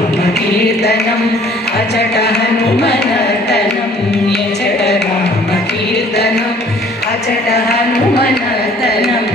यचटरामकीर्तनम् अचट हनुमनतनं यचटरामकीर्तनम् अचट हनुमनतनम्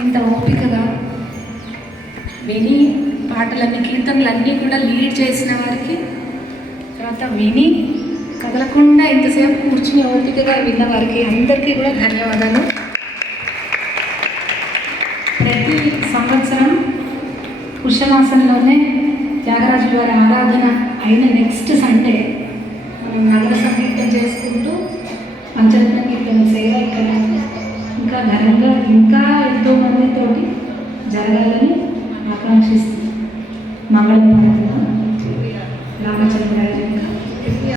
ఇంత ఓపికగా. విని పాటలన్నీ కీర్తనలన్నీ కూడా లీడ్ చేసిన వారికి తర్వాత విని కదలకుండా ఇంతసేపు కూర్చుని ఓపికగా విన్న వారికి అందరికీ కూడా ధన్యవాదాలు. ప్రతి సంవత్సరం పుష్యమాసంలోనే త్యాగరాజు గారి ఆరాధన అయిన నెక్స్ట్ సండే మనం నగర సంగీతం చేసుకుంటూ పంచరత్న కీర్తన సేవ ఇక్కడ ఇంకా ఘనంగా ఇంకా ఎంతో మందితోటి జరగాలని ఆకాంక్షిస్తుంది మంగళం రామచంద్రరాజు